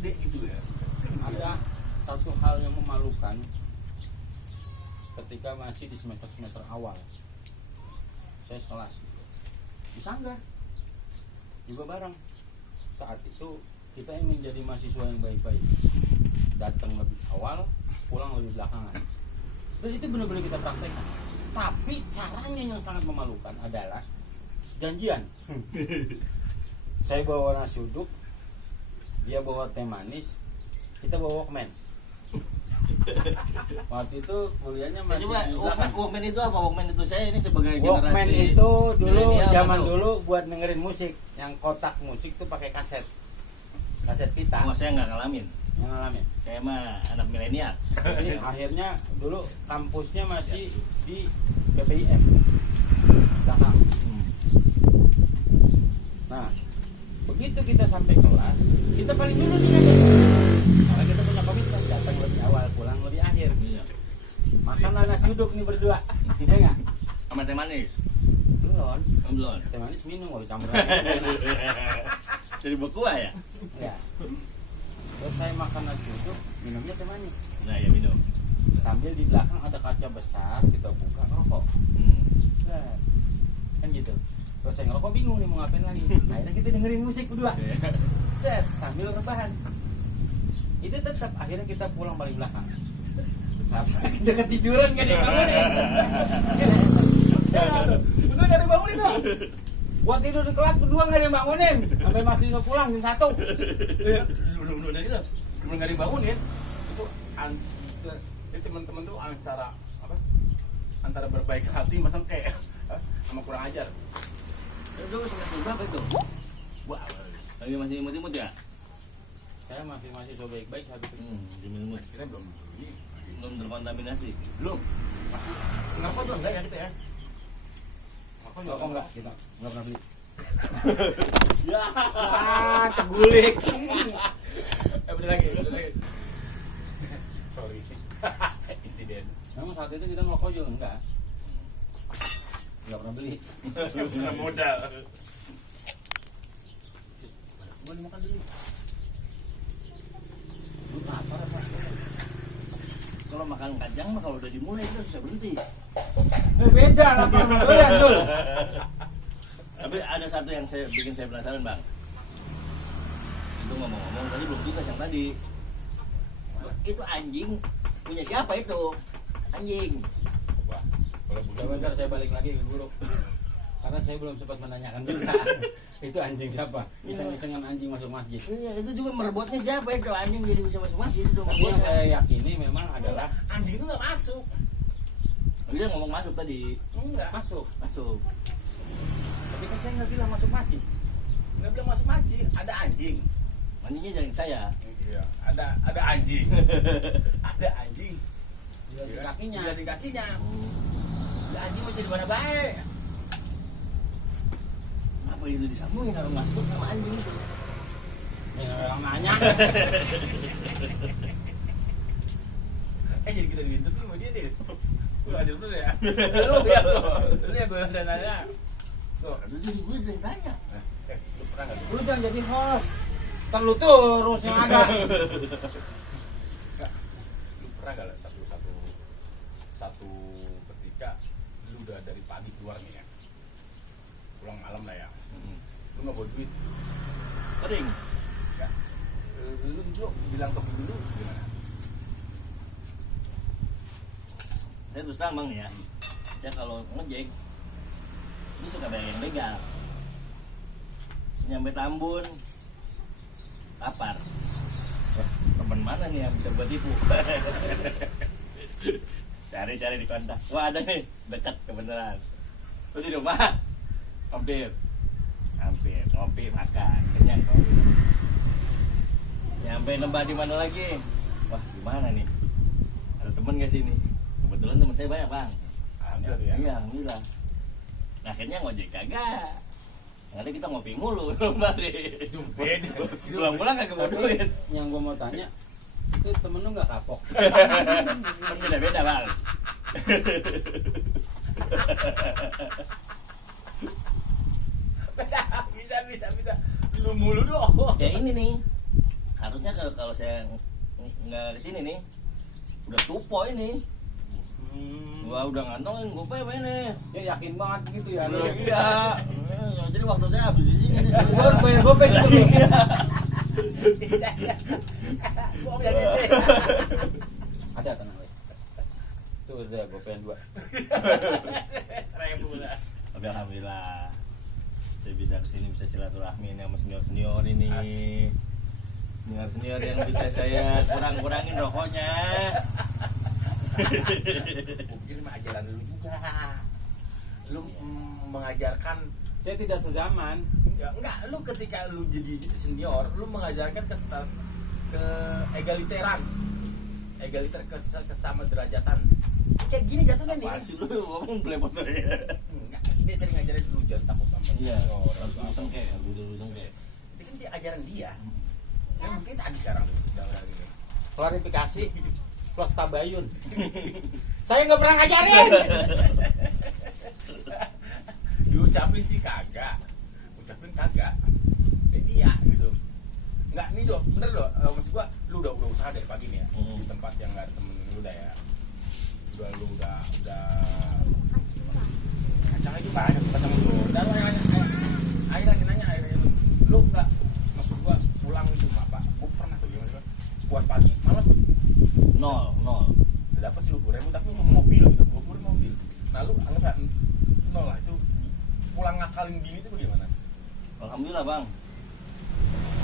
SD gitu ya. Ada satu hal yang memalukan ketika masih di semester awal. Saya sekelas di Sanggar juga bareng. Saat itu kita ingin menjadi mahasiswa yang baik-baik, datang lebih awal, pulang lebih belakangan. Dan itu benar-benar kita praktekkan. Tapi caranya yang sangat memalukan adalah janjian. Saya bawa nasi uduk, dia bawa teh manis, kita bawa Walkman. Waktu itu kuliahnya masih Coba Walkman itu apa? Walkman itu saya ini sebagai Walkman generasi itu dulu milenial, zaman tahu. dulu buat dengerin musik. Yang kotak musik tuh pakai kaset pita. Oh, saya nggak ngalamin. Yang ngalamin. Saya mah anak milenial. Jadi akhirnya dulu kampusnya masih di PPIM belakang. Nah, begitu kita sampai kelas, kita paling dulu nih kan. Karena kita punya komitmen datang lebih awal, pulang lebih akhir. Iya. Makanlah nasi uduk nih berdua. Iya enggak? Sama teh manis. Belum. Belum. Teh manis minum kalau campur. Jadi berkuah ya? Ya. Terus saya makan nasi uduk, minumnya teh manis. Nah, ya minum. Sambil di belakang ada kaca besar, kita buka ngerokok. Nah, kan gitu. Terus saya ngerokok bingung nih mau ngapain lagi. Akhirnya kita dengerin musik berdua. Set, sambil rebahan. Itu tetap akhirnya kita pulang balik belakang. Sampai kita ketiduran kan yang bangunin. Udah dari bangunin dong. Gua tidur di kelas berdua nggak ada yang bangunin. Sampai mahasiswa pulang jam 1. Udah dari itu. Belum nggak dibangunin. Itu teman-teman tuh antara berbaik hati masang kayak sama kurang ajar. Itu semester berapa itu? Wah, lagi masih imut-imut ya? Saya masih mahasiswa baik-baik habis itu. Imut-imut. Kita belum Belum terkontaminasi. belum masih ngerokok tuh enggak ya kita ya? Rokok enggak, kita enggak pernah beli. Ya. Tegulik. Bener lagi. Sorry. Insiden. Memang saat itu kita ngerokok juga enggak. Enggak pernah beli. Sudah modal. Boleh makan dulu. Lu lapar apa? Kalau makan kacang mah kalau udah dimulai itu susah berhenti. Beda lapar sama doyan dulu. Tapi ada satu yang bikin saya penasaran, Bang. Itu ngomong-ngomong tadi belum tugas yang tadi. Itu anjing punya siapa itu? Anjing. Wah, kalau Sebentar saya balik lagi ke guru. Karena saya belum sempat menanyakan juga. Itu anjing siapa? Iseng-isengan anjing masuk masjid. Iya, itu juga merebutnya siapa itu anjing jadi bisa masuk masjid itu. Tapi yang saya yakini memang adalah anjing itu nggak masuk. Dia ngomong masuk tadi. Enggak. masuk. Masuk. Tapi kan saya nggak bilang masuk masjid. Nggak bilang masuk masjid. Ada anjing. Anjingnya jangan saya. Iya. Ada anjing. Ada anjing. Di kakinya. Di kakinya. Ada anjing masih di mana baik. Apa itu disambungin orang masuk sama anjing itu? Ya, orang nanya. Jadi kita diinterview sama dia deh. Lu aja dulu ya. Lu ya gue yang nanya. Tuh, Itu jadi gue yang tanya. lu pernah nggak? Lu jangan jadi host. Ntar lu terus yang ada. Lu pernah nggak satu ketika lu udah dari pagi keluar nih ya, pulang malam lah ya, lu nggak bawa duit, Kering. ya, lu bilang ke bini lu gimana? Saya terus terang bang nih ya. Saya kalau ngejek ini suka banyak yang begal. Nyampe Tambun lapar. Wah, teman mana nih yang bisa buat tipu? Cari-cari di kontak. Wah ada nih, dekat kebenaran. Lu di rumah? Hampir. Ngopi, makan, kenyang kau. Nyampe nembak di mana lagi? Wah, di mana nih? Ada temen gak sini? Kebetulan teman saya banyak bang. Alhamdulillah ya. Iya, alhamdulillah. Nah, akhirnya ngojek kagak. Yang ada kita ngopi mulu kembali. Itu beda. Itu Pulang-pulang kagak mau duit. Yang gua mau tanya, itu temen lu nggak kapok? Kan beda-beda bang. bisa. Lu mulu dong. Ya ini nih. Harusnya kalau saya nggak kesini nih, udah tupo ini. Gua udah ngantongin GoPay mainnya. Ya yakin banget gitu ya. Iya. Jadi waktu saya habis di sini. Gua harus bayar GoPay gitu. Gua jadi sih. Ada tenang weh. Tuh udah GoPay 2. 1000 lah. Tapi alhamdulillah saya bisa kesini, bisa silaturahmi sama senior ini. Senior yang bisa saya kurangin rokoknya. Mungkin mah ajaran lu juga. Lu mengajarkan, Saya tidak sezaman. ya enggak, lu ketika lu jadi senior, lu mengajarkan ke egaliteran. Egaliter kesama derajatan. Kayak gini jatuhnya nih. Pasti lu ngomong playboy. Enggak, dia sering ngajarin lu jangan takut sama Iya, senior. harus sengke, harus sengke. Itu kan dia ajaran dia. Ya mungkin tadi sekarang tuh udah gini. Klarifikasi plus tabayun. Saya nggak pernah ngajarin. Diucapin sih kagak. Ucapin kagak. Ini ya gitu. Enggak nih dok, bener dok. Maksud gua lu udah usaha dari pagi nih ya. Di tempat yang enggak ada temen lu udah ya. Lu udah kacang itu banyak tempat sama lu. Dan lu air lagi nanya lu enggak, maksud gua pulang itu apa? Gua pernah tuh gimana sih? Buat pagi malam Nol. udah dapat sih 20.000 tapi untuk mobil gitu, 20 mobil. Nah lu anggap nol lah itu. Pulang ngakalin bini itu bagaimana? Alhamdulillah bang.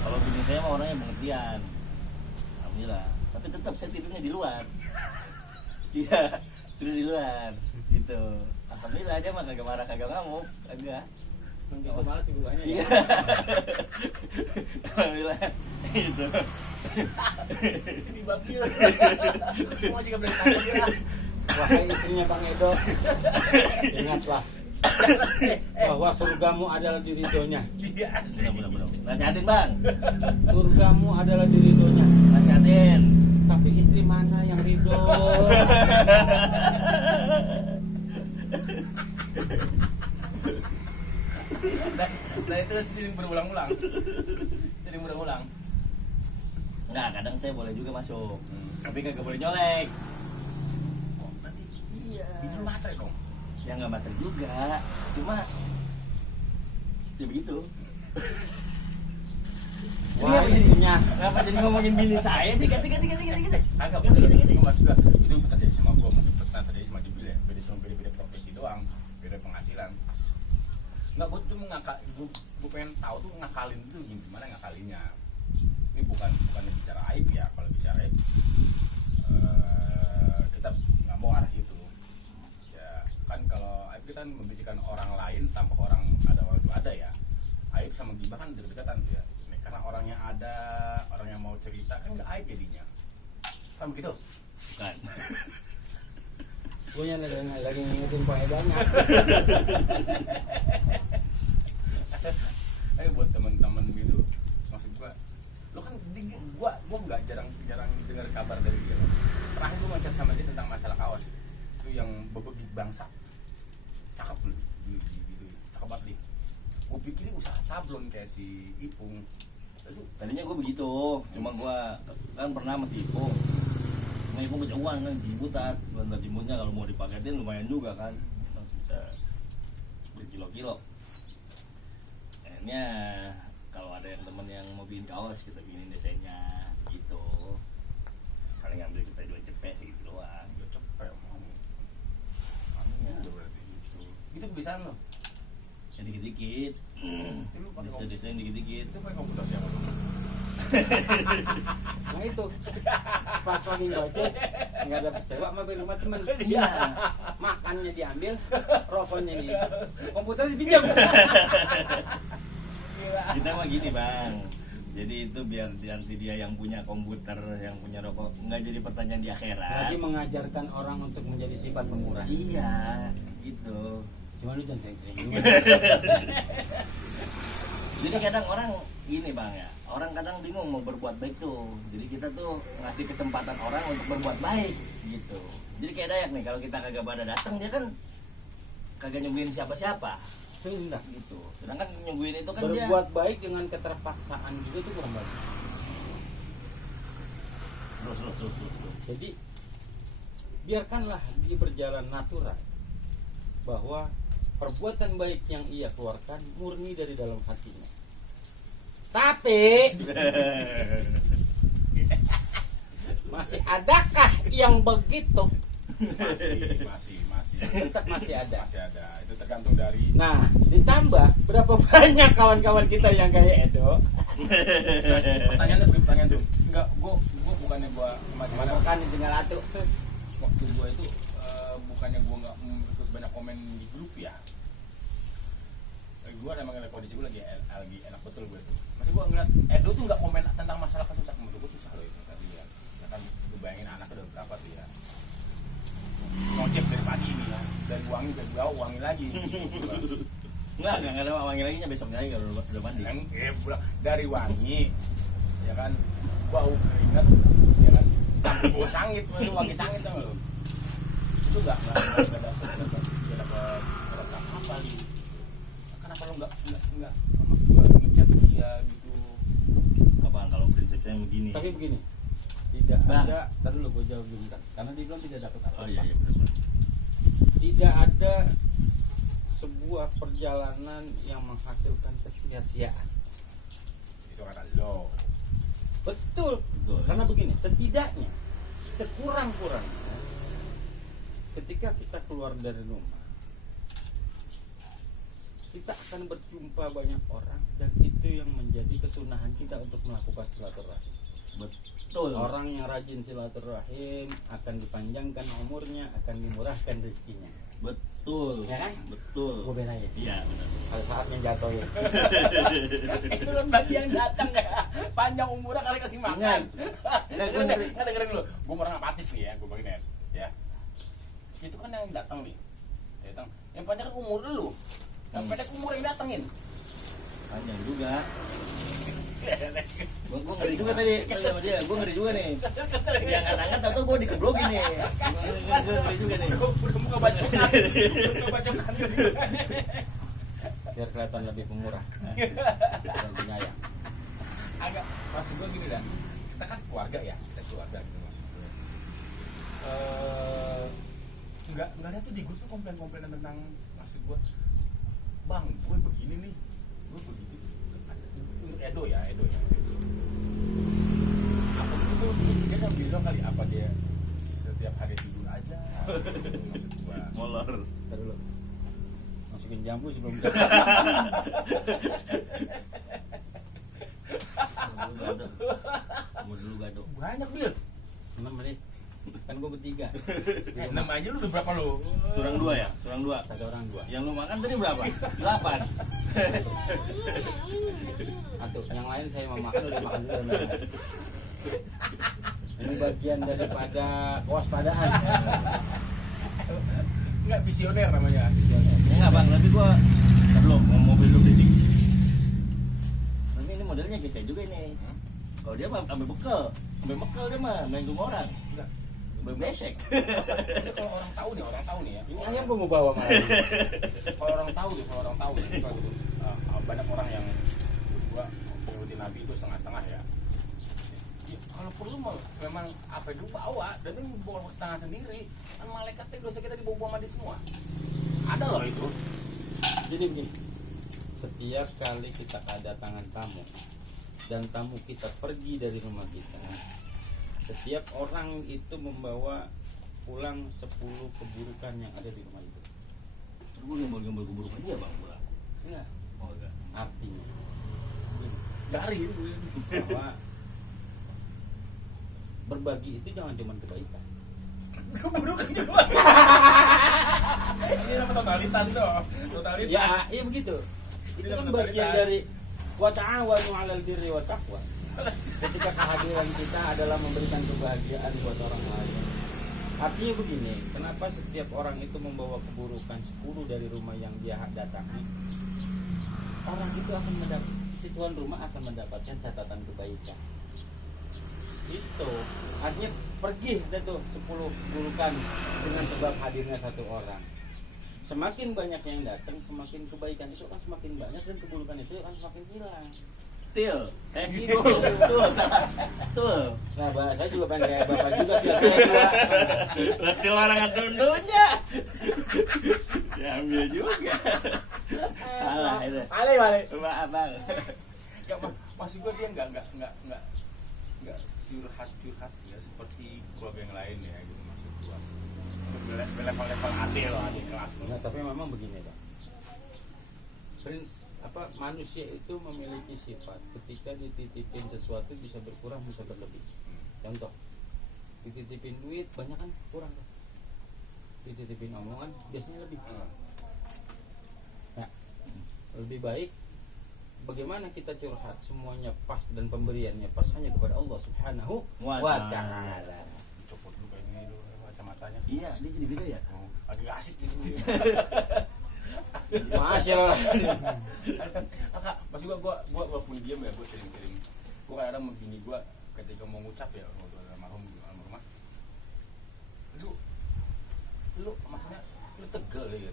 Kalau bini saya mah orangnya pengertian. Alhamdulillah. Tapi tetap saya tidurnya di luar. Iya, tidur di luar. Gitu. Alhamdulillah dia mah kagak marah, kagak ngamuk, kagak. Nanti aku malah tidurannya ya. Iya. Alhamdulillah. Gitu. Sini babil. Mau juga berani ngomong dia. Wahai istrinya Bang Edo, ingatlah bahwa surgamu adalah di ridhonya. Iya asli. Benar. Nasihatin bang. Surgamu adalah di ridhonya. Nasihatin. Tapi istri mana yang ridho? Nah itu sering berulang-ulang. Nah kadang saya boleh juga masuk. Tapi kagak boleh nyolek. Oh, nanti Iya. itu matre dong. Ya nggak mater juga. Cuma ya begitu. Wah istrinya. Kenapa jadi ngomongin bini saya sih? Ganti. Agak bener. Mas juga itu terjadi sama gua, mungkin pernah terjadi sama Jibril ya. Beda profesi doang, beda penghasilan. Enggak, gua tuh gua pengen tahu tuh ngakalin itu gimana ngakalinnya. Ini bukan bicara aib ya. Kalau bicara aib kita nggak mau arah itu. Ya kan kalau aib kita kan membicarakan orang lain tanpa orang itu ada ya. Aib sama gibah kan dekat-dekatan tuh ya. Nah, karena orangnya ada, orang yang mau cerita kan nggak aib jadinya. Kan begitu? Bukan. Gue yang lagi ngingetin faedahnya. Ayo buat teman-teman gitu, maksud gua nggak jarang dengar kabar dari dia. Terakhir gua ngechat sama dia tentang masalah kaos itu yang bebegit bangsa. Cakep lu, gitu, cakep banget nih. Gua pikir ini usaha sablon kayak si Ipung. Lalu Tadinya gue begitu, cuma gue kan pernah masih Ipung. Cuma Ipung kejauhan kan, Cibutat. Bantar Cimbutnya kalau mau dipaketin lumayan juga kan, bisa berkilo-kilo. Akhirnya kalau ada yang temen yang mau bikin kaos kita bikinin desainnya gitu. Paling ngambil kita 2 cepet gitu doang. dia cepet mau. Ya. Udah berarti gitu. Itu kebiasaan lo. Ya dikit-dikit. Itu lu pakai komputer. Desain dikit-dikit. Itu pakai komputer siapa? Nah itu pas lagi ngojek nggak ada sewa sama beli rumah temen. Iya. Makannya diambil, rokoknya di komputer dipinjam. Kita mah gini bang, jadi itu biar nanti dia yang punya komputer, yang punya rokok nggak jadi pertanyaan di akhirat. Lagi mengajarkan orang untuk menjadi sifat pemurah. Iya, gitu. Cuma lu jangan sering-sering juga. Jadi kadang orang gini bang ya, orang kadang bingung mau berbuat baik tuh. Jadi kita tuh ngasih kesempatan orang untuk berbuat baik gitu. Jadi kayak Dayak nih, kalau kita kagak pada datang dia kan kagak nyembuhin siapa-siapa. Itu enggak. Gitu. Sedangkan nyembuhin itu kan Berbuat baik dengan keterpaksaan gitu tuh kurang baik. Terus. Jadi biarkanlah dia berjalan natural, bahwa perbuatan baik yang ia keluarkan murni dari dalam hatinya. Tapi masih adakah yang begitu? Masih Tetap masih ada. masih ada. Itu tergantung dari Nah, ditambah berapa banyak kawan-kawan kita yang kayak Edo? pertanyaannya begitu pertanyaan tuh. Enggak, gua bukannya gua kemana-mana. Kan tinggal atuh. Waktu gua itu bukannya gua nggak ikut banyak komen di grup ya. Gua emang ngeliat kondisi gua lagi enak betul gua tuh. Masih gua ngeliat Edo tuh nggak komen tentang masalah kasus menurut gua susah loh itu. Tapi ya kan gua bayangin anak udah berapa tuh ya. Ngojek dari pagi ini ya, dari wangi dari bawah wangi lagi. Enggak ada wangi lagi nya besoknya lagi kalau udah mandi. Pulang dari wangi, ya kan, bau keringat, ya kan, sampai bau sangit, wangi sangit tau lo. Itu nggak dapat apa nih? Kenapa lo nggak maksud gua ngechat dia gitu? Apaan kalau prinsip saya begini? Tapi begini, tidak Bang. ada. Tadi dulu gue jawab dulu bentar. Karena dia bilang tidak dapat apa. Oh iya benar. Tidak ada sebuah perjalanan yang menghasilkan kesia-siaan. Itu kata lo. Betul. Karena begini, setidaknya sekurang-kurangnya ketika kita keluar dari rumah, kita akan berjumpa banyak orang, dan itu yang menjadi kesunahan kita untuk melakukan silaturahim. Betul. Orang yang rajin silaturahim akan dipanjangkan umurnya, akan dimurahkan rezekinya. Betul. Ya kan? Betul. Gue belain. Iya benar. Kalau saatnya jatuh ya. Itu kan bagi yang datang ya, panjang umurnya kali kasih makan. Nggak dengerin lu, gue orang apatis nih ya, gue begini ya. Itu kan yang datang nih, datang. Yang panjang kan umur lu, yang pendek umur yang datengin. Panjang juga. Gue ngeri juga tadi sama dia. Gue ngeri juga nih. Dia angkat-angkat atau gue dikeblogin nih. Gue ngeri juga nih. Udah muka bacokan, Biar kelihatan lebih pemurah dan penyayang. agak maksud gue gini dah, kita kan keluarga ya, kita keluarga gitu maksud gue. Nggak ada tuh di grup tuh komplain-komplainan tentang, maksud gue, bang, gue begini nih, gue begitu. Edo ya. Apa itu dia kan bilang kali apa dia setiap hari tidur aja, maksud gue. Molor. Ntar dulu. Masukin jambu sebelum Dulu gado. Banyak Bil. 6 menit. Kan gue bertiga. Namanya lu udah berapa lu? Curang 2 ya? Curang 2. Satu orang 2. Yang lu makan tadi berapa? 8. Atau yang lain saya mau makan udah makan dulu. Ini bagian daripada kewaspadaan. Enggak visioner namanya. Enggak bang, tapi gua belum mau mobil dulu sih. Tapi ini modelnya kayak juga ini. Kalau dia mah ambil bekal dia mah main rumah orang. Enggak. Besek. Kalau orang tahu nih ya. Ini ayam gue mau bawa malah. Kalau orang tahu nih, kalau banyak orang yang gua mengikuti Nabi itu setengah-setengah ya. Ya, kalau perlu memang apa itu bawa dan itu bawa setengah sendiri. Kan malaikatnya dosa kita dibawa mandi semua. Ada loh itu. Jadi begini, setiap kali kita kedatangan tamu dan tamu kita pergi dari rumah kita, setiap orang itu membawa pulang 10 keburukan yang ada di rumah itu. Terus gua gembel keburukan dia bang pulang. Ya, Oh enggak. artinya Dari bahwa berbagi itu jangan cuma kebaikan. keburukan juga. Ini nama totalitas dong. Totalitas. Ya, iya begitu. Itu kan bagian dari wa ta'awanu 'alal birri wa taqwa. Ketika kehadiran kita adalah memberikan kebahagiaan buat orang lain. Artinya begini, kenapa setiap orang itu membawa keburukan 10 dari rumah yang dia datangi? Orang itu akan si tuan rumah akan mendapatkan catatan kebaikan. Itu artinya pergi deh tuh 10 keburukan dengan sebab hadirnya satu orang. Semakin banyak yang datang, semakin kebaikan itu akan semakin banyak dan keburukan itu akan semakin hilang. Til, tuh, salah. Tuh. Nah, saya juga pengen kayak bapak juga biar saya tua. Berarti larangan dulunya. Ya ambil juga. Salah itu. Balik. Maaf bang. Enggak, maksud gue dia enggak curhat ya seperti keluarga yang lain ya gitu maksud gue. Level AD loh, AD kelas. Nah, tapi memang begini, Pak. Manusia itu memiliki sifat ketika dititipin sesuatu bisa berkurang bisa berlebih. Contoh, dititipin duit banyak kan kurang kan? Dititipin omongan biasanya lebih. Nah, lebih baik bagaimana kita curhat semuanya pas dan pemberiannya pas hanya kepada Allah Subhanahu wa Ta'ala. Copot dulu kayak gini dulu kacamatanya. Iya, dia jadi beda ya. Lagi asik gitu. Masyaallah. Kak, masih gua walaupun diam ya, gua sering gua kadang sama bini gua ketika mau ngucap ya waktu almarhumah. Lu maksudnya lu tegel ya.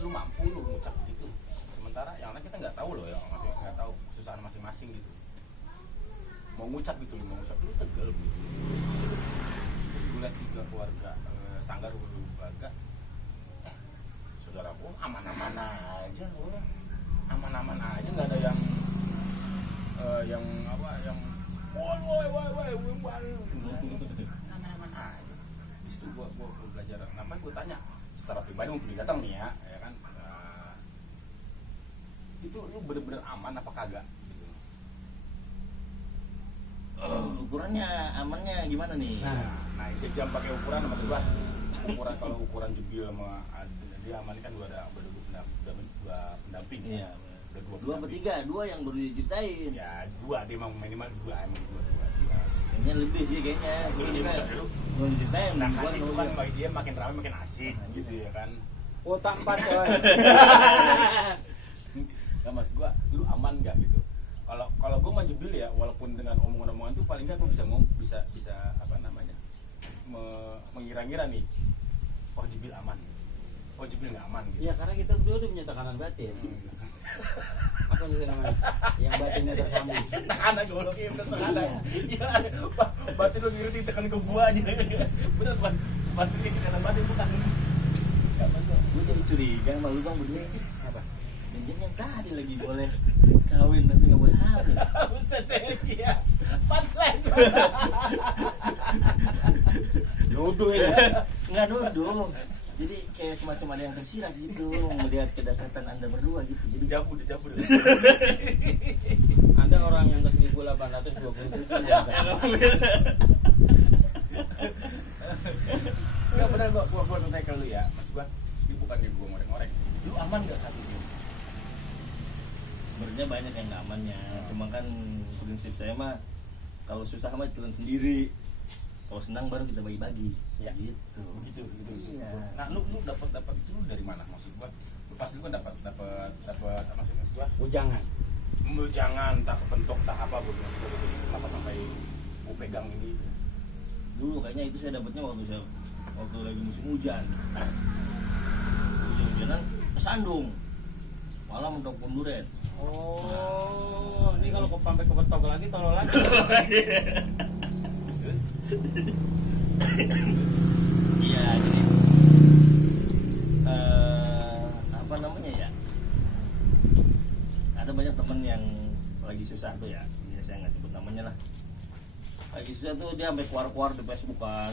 Lu mampu lu ngucap gitu. Sementara yang lain kita nggak tahu loh ya, maksudnya nggak tahu kesusahan masing-masing gitu. Mau ngucap gitu lu tegel gitu. Gue lihat 3 keluarga Sanggar keluarga saudara gua aman-aman aja nggak ada yang woi aman-aman aja. Di situ gua belajar namanya gua tanya secara pribadi mungkin datang nih ya kan itu lu bener-bener aman apa kagak gitu. Ukurannya amannya gimana nih? Nah itu jam pakai ukuran maksud gua kalau ukuran jebil sama dia aman kan dua pendamping. Iya. Udah Dua bertiga, dua yang baru diceritain. Ya dua dia emang minimal dua. Kayaknya lebih sih kayaknya. Belum diceritain. Nah kan itu kan dia makin ramai makin asik gitu ya kan. Kuota 4 coy. Nah maksud gua lu aman nggak gitu. Kalau gua mah jebil ya walaupun dengan omongan-omongan tuh paling nggak gua bisa apa namanya mengira-ngira nih. Oh jebil aman. Oh jebil nggak aman gitu. Ya karena kita berdua udah punya tekanan batin. Apa itu namanya? Yang batinnya tersambung. Tekanan goblok ya bener tekanan. Iya. Batin lu ngirit tekan ke gua aja. Bener batin tekanan batin bukan. Gue jadi curiga sama lu bang berdua. Apa? Jangan yang tadi lagi boleh kawin tapi nggak boleh hamil. Buset ya. Pas lagi. Nuduh ya. Nggak nuduh. Jadi kayak semacam ada yang tersirat gitu melihat kedekatan Anda berdua gitu. Jadi Jabu. Anda orang yang ke 1827 ya. Enggak benar gua tanya ke lu ya. Maksud gua ini bukan gua ngorek-ngorek. Lu aman enggak saat ini? sebenarnya banyak yang nggak amannya. Cuma kan prinsip saya mah kalau susah mah jalan sendiri. Kalau senang baru kita bagi-bagi. Ya. Gitu. Iya. Iya. Nah, lu dapat itu lu dari mana maksud gua? Lu pas lu kan dapat maksud gua Bujangan. jangan tak kepentok tak apa begitu. Kenapa sampai gua pegang ini? Dulu kayaknya itu saya dapatnya waktu lagi musim hujan. Hujan-hujanan kesandung. Malah mentok punduren. Oh, ini kalau sampai kepetok lagi tolol lagi. Iya, jadi apa namanya ya? Ada banyak temen yang lagi susah tuh ya. Ya saya nggak sebut namanya lah. Lagi susah tuh dia sampai keluar-keluar di Facebookan,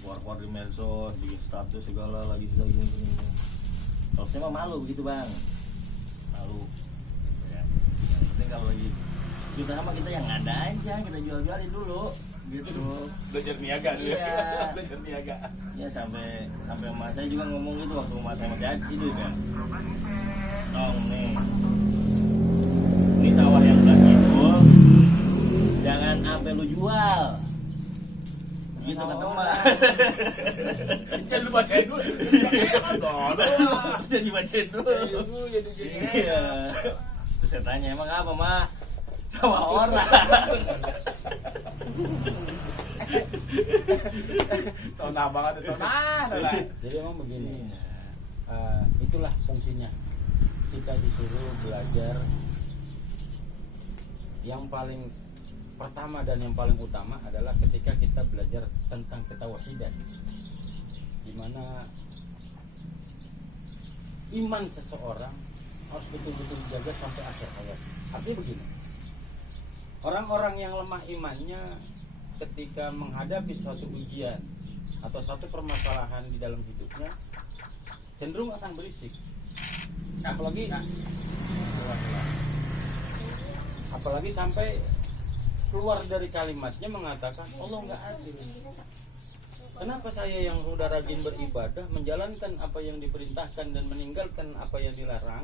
keluar-keluar di medsos, bikin status segala lagi susah gini. Kalau saya mah malu begitu bang, malu. Ya. Yang penting kalau lagi susah sama kita yang ada aja, kita jual-jualin dulu. Gitu. Belajar niaga dulu ya. Iya. Belajar niaga. Ya sampai emak saya juga ngomong gitu waktu emak saya masih kecil kan. Nong nih. Ini sawah yang belah itu jangan sampai lu jual. Gitu kata emak. Jangan lu bacain dulu. Jadi bacain dulu. Jadi. Iya. Terus saya tanya emang apa mak? Sama orang. Tonah banget itu tonah. Jadi emang begini, itulah fungsinya. Kita disuruh belajar yang paling pertama dan yang paling utama adalah ketika kita belajar tentang ketauhidan, di mana iman seseorang harus betul-betul dijaga sampai akhir hayat. Artinya begini, orang-orang yang lemah imannya ketika menghadapi suatu ujian atau satu permasalahan di dalam hidupnya cenderung akan berisik. Apalagi sampai keluar dari kalimatnya mengatakan Allah nggak adil. Kenapa saya yang udah rajin beribadah, menjalankan apa yang diperintahkan dan meninggalkan apa yang dilarang,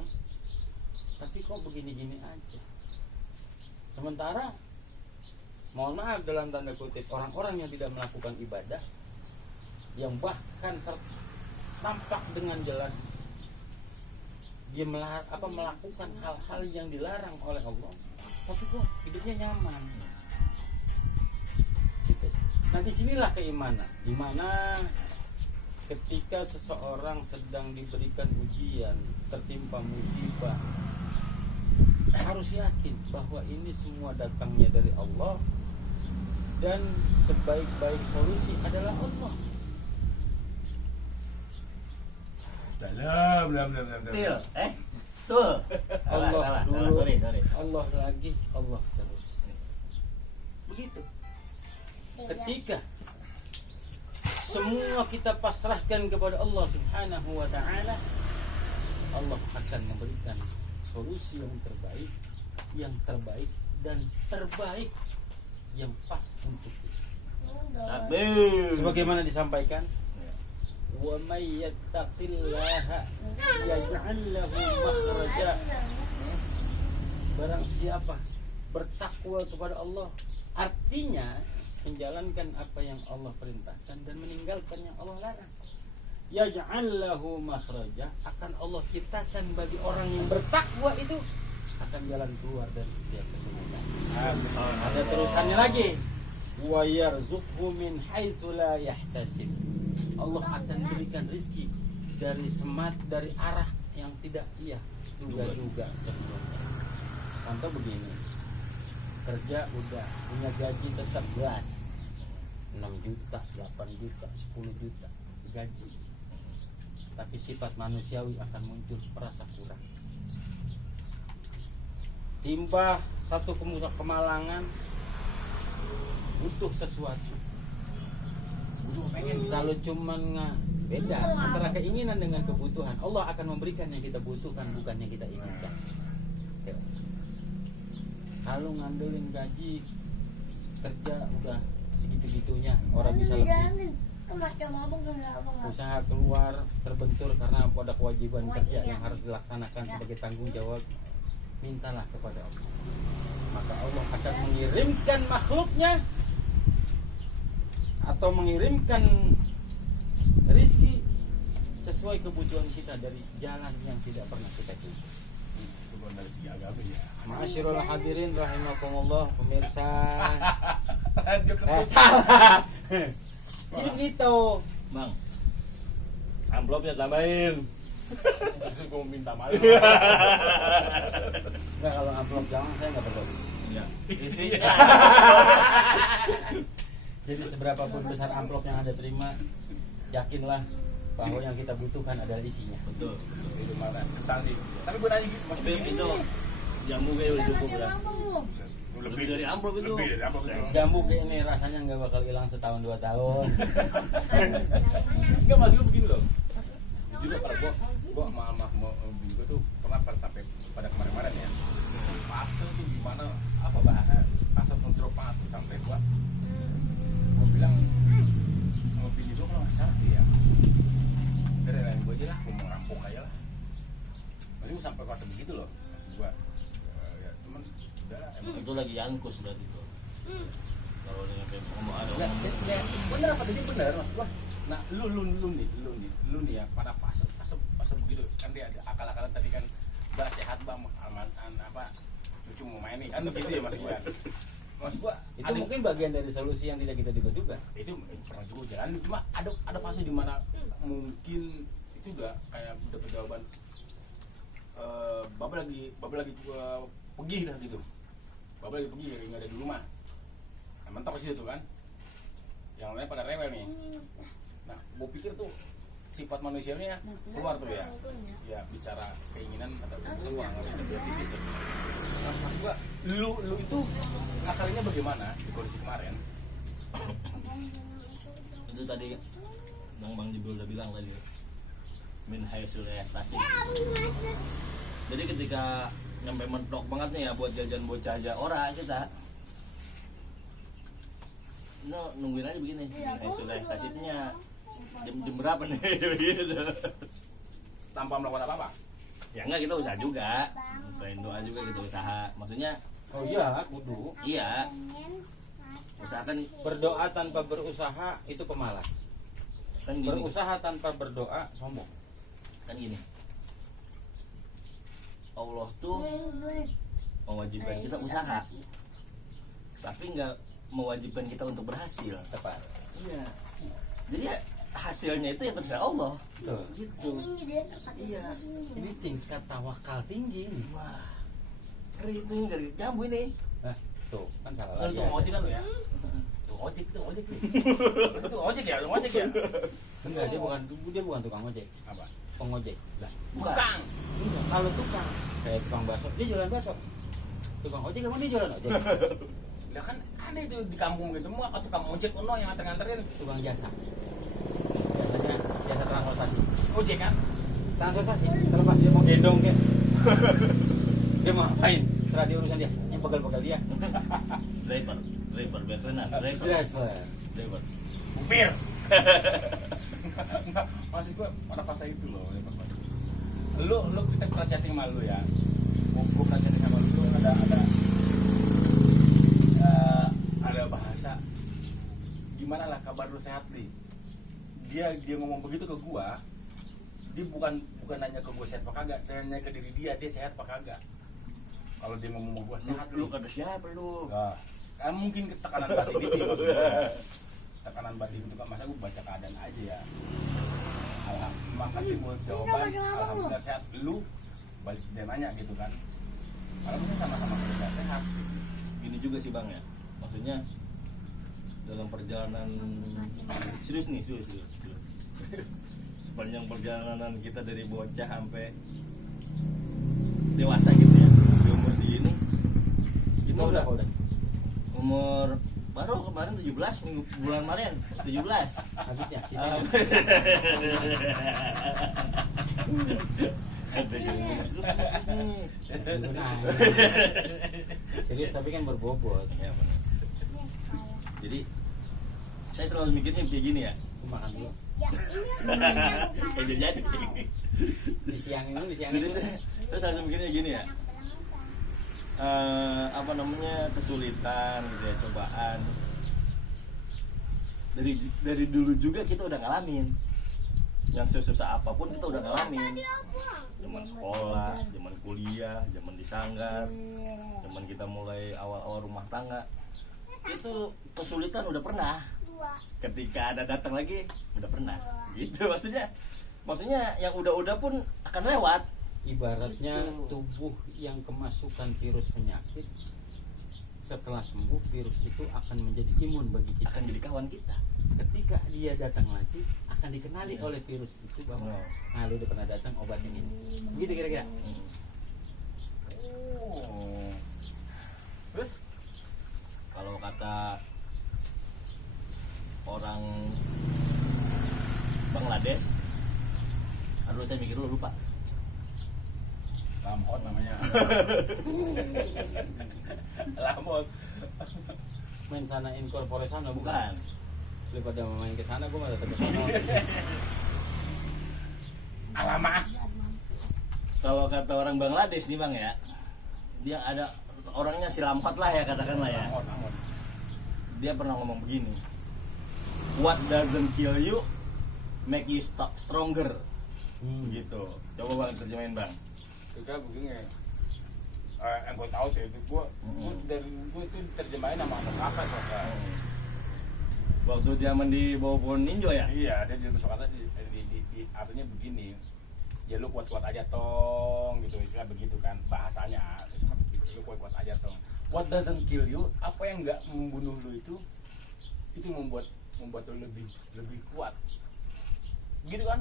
tapi kok begini-gini aja? Sementara, mohon maaf dalam tanda kutip, orang-orang yang tidak melakukan ibadah, yang bahkan tampak dengan jelas dia melakukan hal-hal yang dilarang oleh Allah, tapi kok hidupnya nyaman. Gitu. Nah disinilah keimanan, dimana ketika seseorang sedang diberikan ujian, tertimpa musibah, harus yakin bahwa ini semua datangnya dari Allah dan sebaik-baik solusi adalah Allah. Dalam. Til, tuh. Allah dulu, Sorry. Allah lagi, Allah terus. Begitu. Ketika semua kita pasrahkan kepada Allah Subhanahu wa ta'ala, Allah akan memberikan solusi yang terbaik dan terbaik yang pas untuk kita. Takbir. Sebagaimana disampaikan, wa may yattaqillaha yaj'al lahu makhraja. Barang siapa bertakwa kepada Allah, artinya menjalankan apa yang Allah perintahkan dan meninggalkan yang Allah larang. Yaj'al lahu makhraja, akan Allah ciptakan bagi orang yang bertakwa itu akan jalan keluar dari setiap kesulitan. Ada terusannya lagi. Wa yarzuqhu min haitsu la yahtasib. Allah akan berikan rezeki dari arah yang tidak ia duga-duga sebelumnya. Contoh begini, kerja udah punya gaji tetap jelas 6 juta, 8 juta, 10 juta gaji, tapi sifat manusiawi akan muncul merasa kurang. Timba satu kemalangan, butuh sesuatu, pengen. Kalau cuman beda antara keinginan dengan kebutuhan, Allah akan memberikan yang kita butuhkan, bukan yang kita inginkan. Kalau ngandelin gaji kerja udah segitu-gitunya, orang bisa lebih usaha keluar terbentur karena pada kewajiban kerja yang harus dilaksanakan sebagai tanggung jawab, mintalah kepada Allah, maka Allah akan mengirimkan makhluknya atau mengirimkan rezeki sesuai kebutuhan kita dari jalan yang tidak pernah kita tuju. Bukan dari segi agama ya. Ma'asyiral hadirin rahimakumullah, pemirsa. Salah. Jadi gitu. Bang, amplopnya tambahin. Justru gue minta maaf. Enggak, kalau amplop jangan, saya enggak perlu. Ya. Isi. Jadi seberapa pun besar amplop yang Anda terima, yakinlah bahwa yang kita butuhkan adalah isinya. Betul. Itu mana? Substansi. Tapi gue nanya gitu, Tapi itu jamu kayak udah cukup ya. Lebih dari amplop itu. Lebih dari amplop itu. Jambu kayak ini rasanya nggak bakal hilang setahun 2 tahun. Enggak, mas gue begini loh. Juga pada gue sama bini gue tuh pernah sampai pada kemarin-kemarin ya. Fase tuh gimana? Apa bahasa? Fase kontrol tuh sampai gue bilang sama bini gue kalau nggak salah ya. Dari lain gue aja lah, gue mau rampok aja lah. Maksudnya gue sampai fase begitu loh. Maksud gue ya cuman udah lah. Itu lagi yangkus berarti tuh. Kalau dengan ngomong ada Ya, bener apa tadi bener maksud gua. Nah, lu nih ya pada fase begitu kan dia ada akal-akalan tadi kan Mbak sehat Bang apa cucu mau main nih kan begitu ya maksud gua. Maksud gua Itu mungkin bagian dari solusi yang tidak kita duga-duga. itu pernah juga jalan cuma ada fase di mana mungkin itu udah kayak dapat jawaban Bapak lagi pergi dah gitu. Bapak lagi pergi nggak ada di rumah. mentok di situ kan. Yang lain pada rewel nih. Nah, gue pikir tuh sifat manusianya keluar tuh ya. Ya bicara keinginan atau uang atau dia tipis gitu. Nah, maksud gua, lu itu ngakalinnya bagaimana di kondisi kemarin? Itu tadi Bang Jibril udah bilang tadi, min haitsul la yahtasib. Jadi ketika nyampe mentok banget nih ya buat jajan bocah aja orang kita, nungguin aja begini, min haitsul la yahtasibnya jam berapa nih gitu. Tanpa melakukan apa-apa? Ya enggak, kita usaha juga, selain doa juga kita usaha. Maksudnya Oh iya, kudu. iya, usahakan Berdoa tanpa berusaha itu pemalas. kan gini, Berusaha tanpa berdoa sombong. kan gini. Allah tuh mewajibkan kita usaha, tapi nggak mewajibkan kita untuk berhasil. Tepat. Iya. Jadi ya, hasilnya itu yang terserah Allah. Betul. Gitu. Iya. Ini tingkat tawakal tinggi nih. Wah, ngeri itu dari jambu ini. Nah, tuh kan salah Kalau lagi. itu ojek kan lo ya? Tuh ojek nih. Itu ojek ya, ojek ya. Enggak, dia bukan tukang ojek, Apa? pengojek. Lah, Bukan. Tukang. enggak, kalau tukang kayak tukang bakso, dia jualan bakso. Tukang ojek emang dia jualan ojek. Lah kan ada itu di kampung gitu, mau tukang ojek ono yang nganter-nganterin Tukang jasa. Biasanya jasa transportasi. ojek kan. Transportasi, terlepas dia mau gendong kayak. Dia mau ngapain? Serah dia urusan dia. Yang pegal-pegal dia. Driver veteran, driver. Upir. Maksud gua pada fase itu loh, lu kita pernah chatting sama lu ya. Gua pernah chatting sama lu tuh ada bahasa gimana lah kabar lu sehat nih. Dia ngomong begitu ke gua. Dia bukan nanya ke gua sehat apa kagak, dia nanya ke diri dia sehat apa kagak. Kalau dia ngomong sama gua sehat Lu kata siapa lu? Nah, kan mungkin tekanan batin itu ya maksudnya. Tekanan batin itu kan masa gue baca keadaan aja ya. Alhamdulillah maka timbul jawaban alhamdulillah sehat. Lu balik dia nanya gitu kan. Kalau kita sama-sama kerja sehat. Gini juga sih Bang ya. Maksudnya dalam perjalanan serius. Sepanjang perjalanan kita dari bocah sampai dewasa gitu ya, di umur segini kita udah umur baru kemarin 17 minggu bulan kemarin 17 Habis ya, sisanya. serius nih. Nah, serius tapi kan berbobot. Ya, benar. Jadi saya selalu mikirnya kayak gini ya. Aku makan dulu. Jadi Di siang ini. jadi saya selalu mikirnya gini ya. Apa namanya, kesulitan gitu ya, cobaan dari dulu juga kita udah ngalamin yang sesusah apapun, kita udah ngalamin zaman sekolah, zaman kuliah, zaman di sanggar, zaman kita mulai awal-awal rumah tangga, itu kesulitan udah pernah, ketika ada datang lagi udah pernah gitu. Maksudnya yang udah pun akan lewat. Ibaratnya Gitu. tubuh yang kemasukan virus penyakit, setelah sembuh virus itu akan menjadi imun bagi kita. Akan jadi kawan kita. Ketika dia datang lagi akan dikenali oleh virus itu bahwa nah, lu udah pernah datang, obat yang ini. Begitu kira-kira. Oh. Terus Kalau kata orang Bangladesh, aduh saya mikir dulu lupa. Lampot namanya. Lampot. Main sana incorpore sana Bukan. Daripada main ke sana gue malah tetap ke sana. Alamak. Kalau kata orang Bangladesh nih Bang ya, dia ada orangnya si Lampot lah ya, katakanlah ya. Lampot. Dia pernah ngomong begini, what doesn't kill you make you stronger. Gitu. Coba Bang terjemahin Bang. Juga begini. Yang gue tahu tuh itu gue itu terjemahin nama anak apa soalnya. Waktu zaman di bawah pohon ninjo ya? Iya, dia juga suka atas di artinya begini. Ya lu kuat-kuat aja tong gitu, istilah begitu kan bahasanya. Lu kuat-kuat aja tong. what doesn't kill you, apa yang nggak membunuh lu itu membuat lu lebih kuat, gitu kan?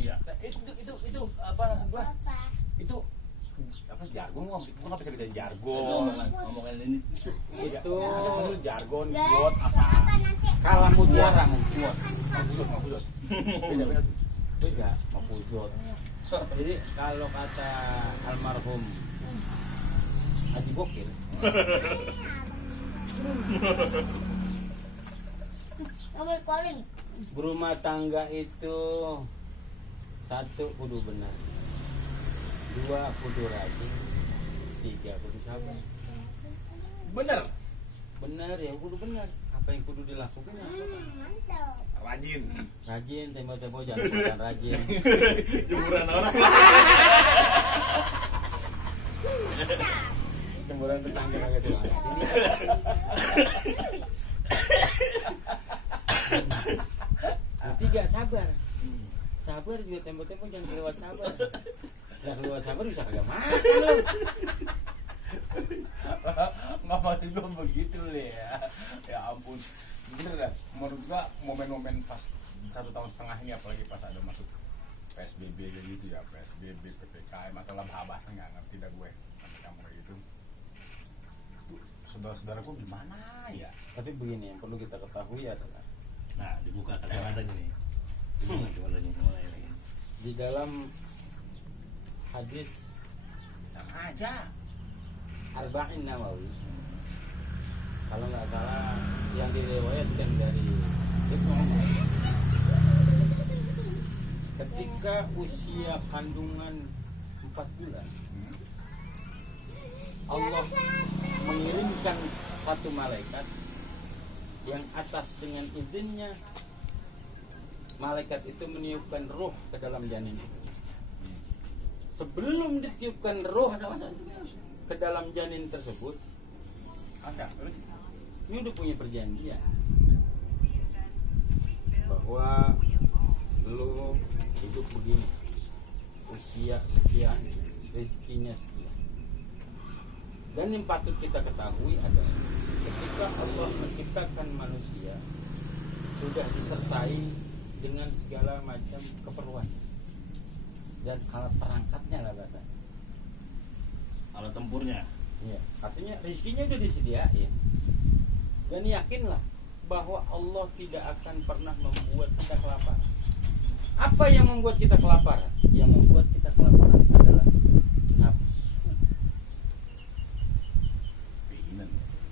Iya. Nah, itu apa maksud gua? Itu apa jargon, gua nggak bisa beda Itu jargon. omongan ini. Itu maksud jargon, quote apa? Kalamutiara mufuzot. Mafuzot. Beda. Beda mafuzot. Jadi kalau kata almarhum Haji Bokir, berumah tangga itu 1 kudu benar, 2 kudu rajin, 3 kudu sabar. Bener. Benar ya, kudu benar. Apa yang kudu dilakukan ya? Rajin. Rajin, tempo-tempo jangan bukan rajin. Jemuran orang. Temburan tetangga kagak suka. Ketiga sabar. Sabar juga tempo-tempo jangan kelewat sabar. Nah kelewat sabar bisa kagak makan lu. Nggak maksud gua begitu le ya. Ya ampun. Bener dah. Menurut gua momen-momen pas 1,5 tahun ini, apalagi pas ada masuk PSBB kayak gitu ya, PSBB, PPKM atau lah bahasa nggak ngerti dah gue kamu kayak gitu. Tuh, saudara-saudaraku gimana ya? Tapi begini yang perlu kita ketahui adalah Nah, dibuka kacamata gini. Gimana nih? Mulai lagi. di dalam hadis Sama aja. Arba'in Nawawi, kalau nggak salah yang diriwayatkan dari Ibnu Umar, ketika usia kandungan 4 bulan Allah mengirimkan satu malaikat yang atas dengan izinnya malaikat itu meniupkan ruh ke dalam janin itu. Sebelum ditiupkan ruh ke dalam janin tersebut, Ada terus. ini udah punya perjanjian bahwa lu hidup begini, usia sekian, rezekinya sekian. Dan yang patut kita ketahui adalah ketika Allah menciptakan manusia sudah disertai dengan segala macam keperluan dan alat perangkatnya lah bahasanya. Alat tempurnya. Ya, artinya rezekinya udah disediain. Dan yakinlah bahwa Allah tidak akan pernah membuat kita kelaparan. Apa yang membuat kita kelaparan? Yang membuat kita kelaparan adalah